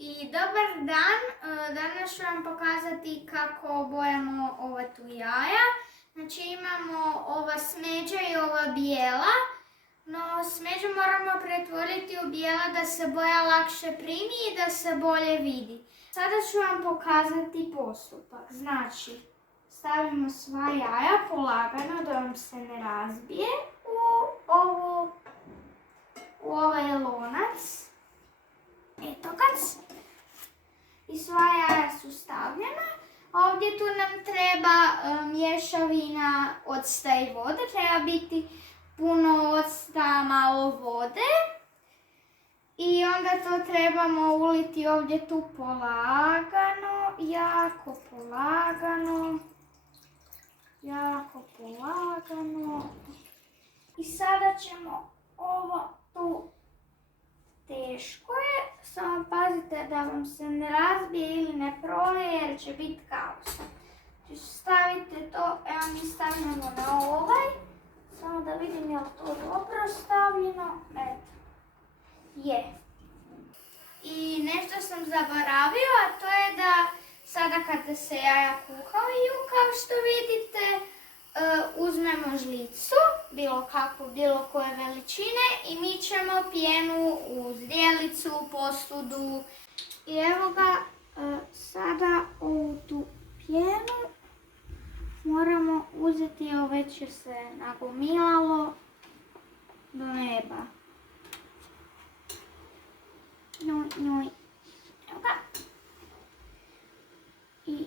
I dobar dan, danas ću vam pokazati kako bojamo ova tu jaja. Znači imamo ova smeđa i ova bijela, no smeđu moramo pretvoriti u bijela da se boja lakše primi i da se bolje vidi. Sada ću vam pokazati postupak. Znači, stavimo sva jaja polagano da vam se ne razbije u ovaj lonac. Eto ga. I sva jaja su stavljena. Ovdje tu nam treba mješavina octa i vode. Treba biti puno octa, malo vode. I onda to trebamo uliti ovdje tu polagano, jako polagano. I sada ćemo ovo tu, teško je, samo pazite da vam se ne razbije ili ne prolije jer će biti kaos. Znači stavite to, evo mi stavljamo na ovaj, samo da vidim je li to dobro stavljeno, eto, je. I nešto sam zaboravio, a to je da sada kada se jaja kuhaju, kao što vidite, uzmemo žlicu, bilo koje veličine i mi ćemo pjenu u zdjelicu, posudu. I evo ga, sada ovu tu pjenu moramo uzeti, evo već je se nagomilalo do neba. Njoj. Evo ga. I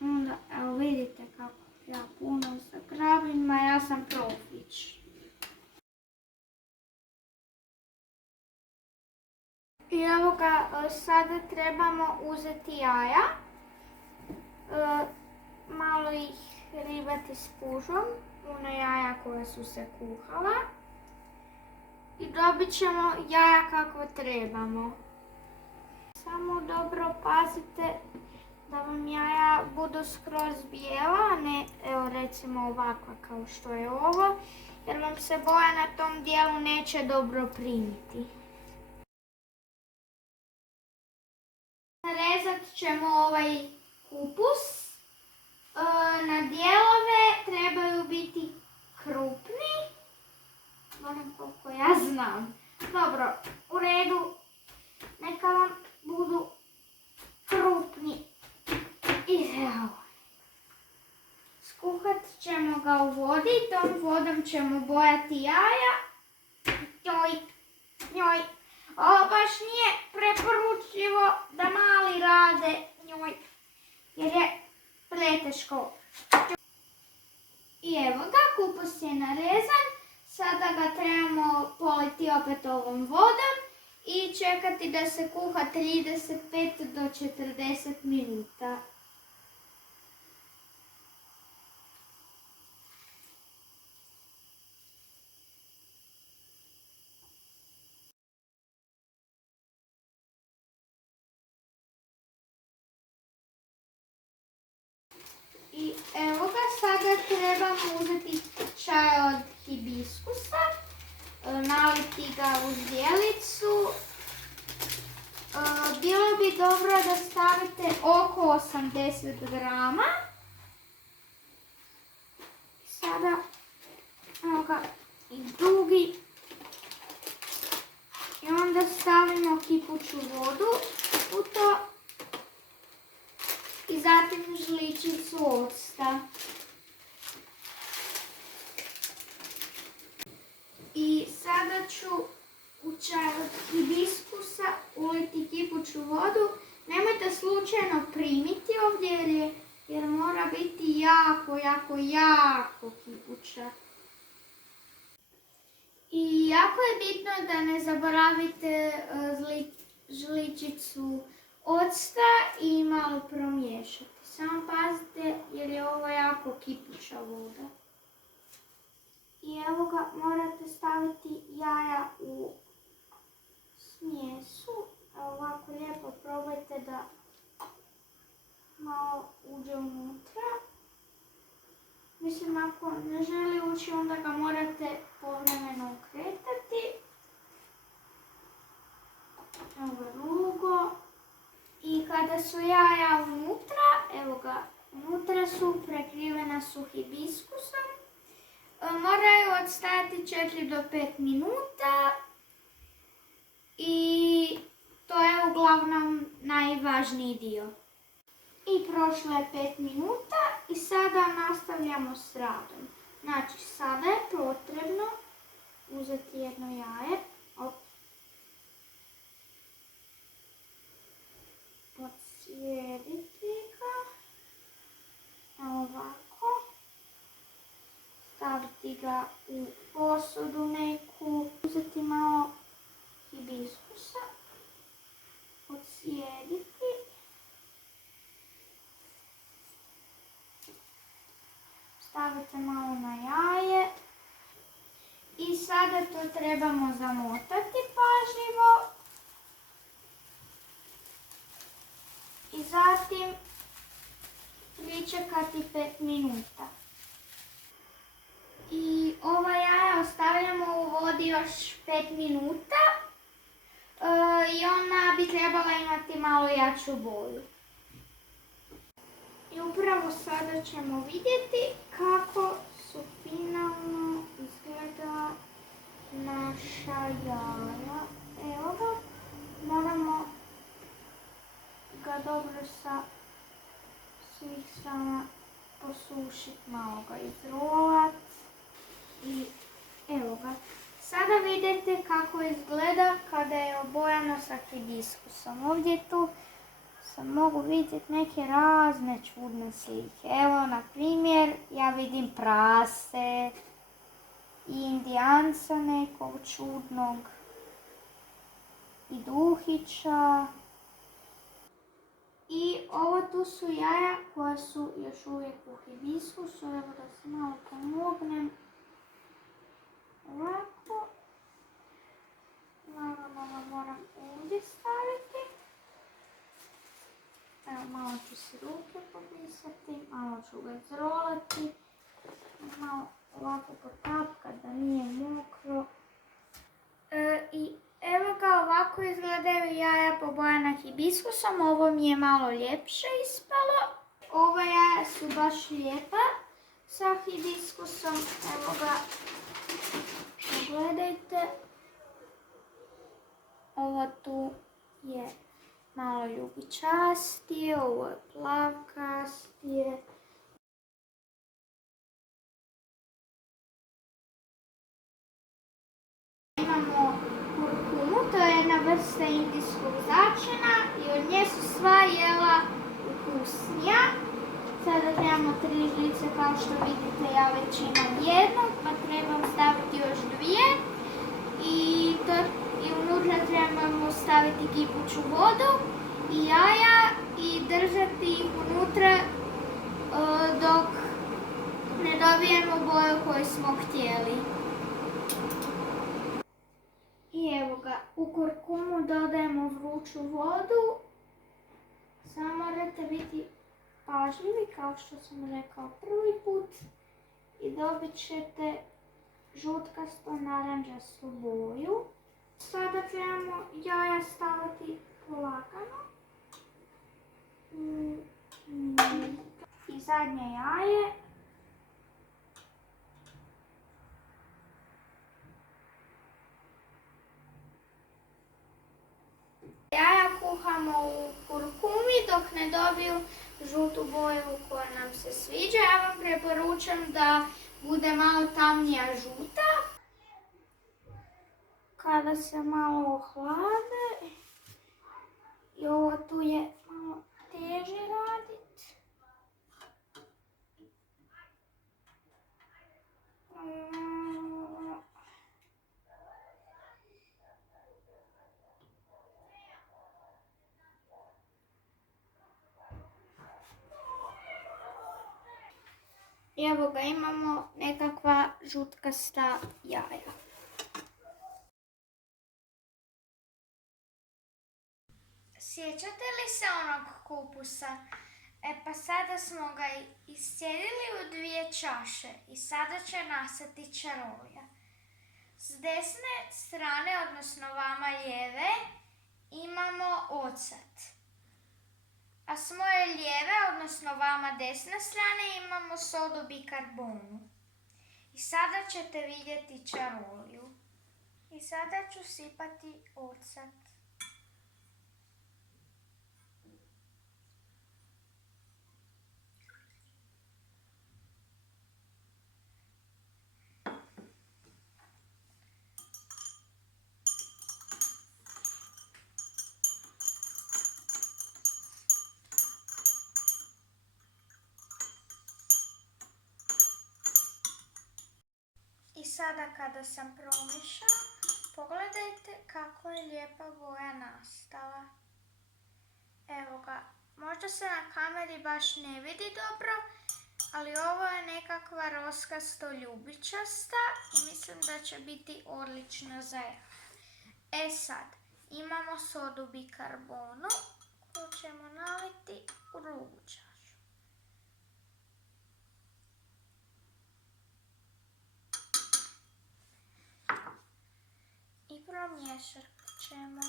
onda, evo vidite kako ja puno zagrabim, a ja sam profić. I evo ga, sada trebamo uzeti jaja, malo ih ribati s pužom, ona jaja koja su se kuhala. I dobit ćemo jaja kako trebamo. Samo dobro pazite da vam jaja budu skroz bijela, a ne evo recimo ovakva kao što je ovo, jer vam se boja na tom dijelu neće dobro primiti. Narezat ćemo ovaj kupus. Na dijelove trebaju biti krupni, barem koliko ja znam. Dobro, u redu, neka vam budu krupni. I evo. Skuhat ćemo ga u vodi i tom vodom ćemo bojati jaja. Njoj. Ovo baš nije preporučljivo da mali rade njoj, jer je preteško. I evo ga, kupus je narezan. Sada ga trebamo politi opet ovom vodom i čekati da se kuha 35 do 40 minuta. I evo ga, sada trebamo uzeti čaj od hibiskusa, naliti ga u zdjelicu. Bilo bi dobro da stavite oko 80 grama. Sada, evo ga, i drugi. I onda stavimo kipuću vodu u to. I zatim žličicu octa. I sada ću u čaj od hibiskusa uliti kipuću vodu. Nemojte slučajno primiti ovdje jer mora biti jako kipuća. I jako je bitno da ne zaboravite žličicu octa i malo promiješati. Samo pazite jer je ovo jako kipuća voda. I evo ga, morate staviti jaja u smjesu. Ovako lijepo probajte da malo uđe unutra. Mislim, ako ne želi ući, onda ga morate povremeno okretati. Evo ga drugo. su jaja unutra, evo ga, unutra su, prekrivena su hibiskusom. Moraju odstajati 4 do 5 minuta i to je uglavnom najvažniji dio. I prošlo je 5 minuta i sada nastavljamo s radom. Znači, sada je potrebno uzeti jedno jaje, podsjediti ga, ovako, staviti ga u posudu neku, uzeti malo hibiskusa, podsjediti, stavite malo na jaje i sada to trebamo zamotati pažljivo i zatim pričekati 5 minuta. I ova jaja ostavljamo u vodi još 5 minuta i ona bi trebala imati malo jaču boju. I upravo sada ćemo vidjeti kako su finalno izgleda naša jaja. Evo ga, moramo ga dobro sa svih strana posušiti, malo ga izrolat i evo ga. Sada vidite kako izgleda kada je obojano sa hibiskusom. Ovdje tu mogu vidjeti neke razne čudne slike. Evo, na primjer, ja vidim prase i indijanca nekog čudnog i duhića. I ovo tu su jaja koja su još uvijek u hibiskusu. Evo da se malo pomognem. Ovako. Malo moram ovdje staviti. Evo, malo ću si ruke popisati, malo ću ga izrolati, malo ovako potapkat da nije mokro. I evo ga, ovako izgledaju jaja pobojana hibiskusom, ovo mi je malo ljepše ispalo. Ova jaja su baš lijepa sa hibiskusom, evo ga, pogledajte. Ovo tu je malo ljubičastije, ovo je plavkastije. Imamo kurkumu, to je jedna vrsta indijskog začina i od nje su sva jela ukusnija. Sada trebamo 3 žlice, kao što vidite ja već imam jednu, pa trebam staviti još 2. I unutra trebamo staviti kipuću vodu i jaja i držati ih unutra dok ne dobijemo boju koju smo htjeli. I evo ga, u kurkumu dodajemo vruću vodu. Samo morate biti pažljivi, kao što sam rekao prvi put, i dobit ćete žutkasto narančastu boju. Sada trebamo jaja staviti polagano. I zadnje jaje. Jaja kuhamo u kurkumi dok ne dobiju žutu boju koja nam se sviđa. Ja vam preporučam da bude malo tamnija žuta. Kada se malo ohlade, i ovo tu je malo teže raditi. I evo ga, imamo nekakva žutkasta jaja. Sjećate li se onog kupusa? Pa sada smo ga iscijedili u 2 čaše i sada će nastati čarolija. S desne strane, odnosno vama lijeve, imamo ocat. A s moje lijeve, odnosno vama desne strane, imamo sodu bikarbonu. I sada ćete vidjeti čaroliju. I sada ću sipati ocat. I sada kada sam promiješala, pogledajte kako je lijepa boja nastala. Evo ga, možda se na kameri baš ne vidi dobro, ali ovo je nekakva roskasto ljubičasta i mislim da će biti odlično za jelo. E sad, imamo sodu bikarbonu koju ćemo naliti u drugu čašu. I promiješat ćemo.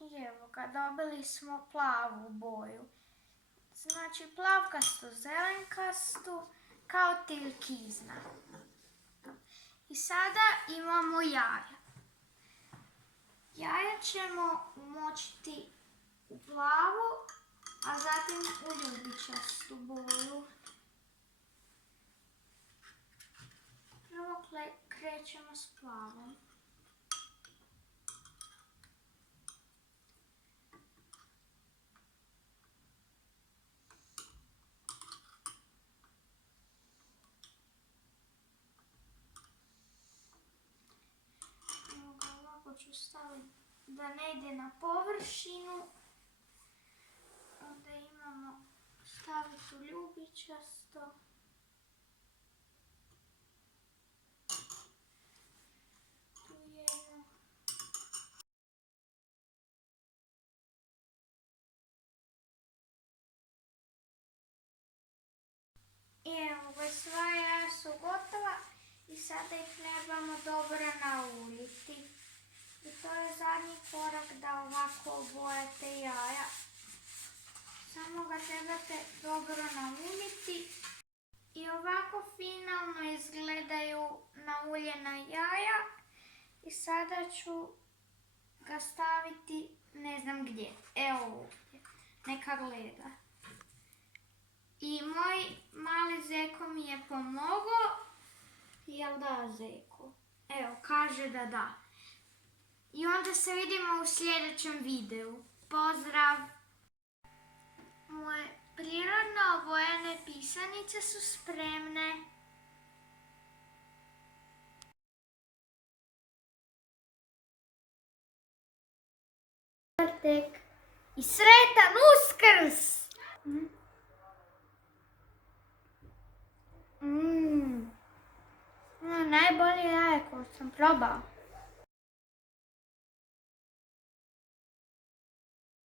I evo ga, dobili smo plavu boju. Znači plavkastu, zelenkastu, kao tilkizna. I sada imamo jaja. Jaja ćemo umočiti u plavu, a zatim u ljubičastu boju. Prvo krećemo s plavom. Ovako ću staviti da ne ide na površinu. Onda imamo staviti u ljubičasto. I evo ga, sva jaja su gotova i sada ih trebamo dobro nauljiti. I to je zadnji korak da ovako obojate jaja. Samo ga trebate dobro nauljiti. I ovako finalno izgledaju nauljena jaja. I sada ću ga staviti ne znam gdje. Evo ovdje. Neka gleda. I moj mali Zeko mi je pomogao. Jel da, Zeko? Evo, kaže da da. I onda se vidimo u sljedećem videu. Pozdrav! Moje prirodno obojene pisanice su spremne. I sretan Uskrs! Najbolje jaje koje sam probao.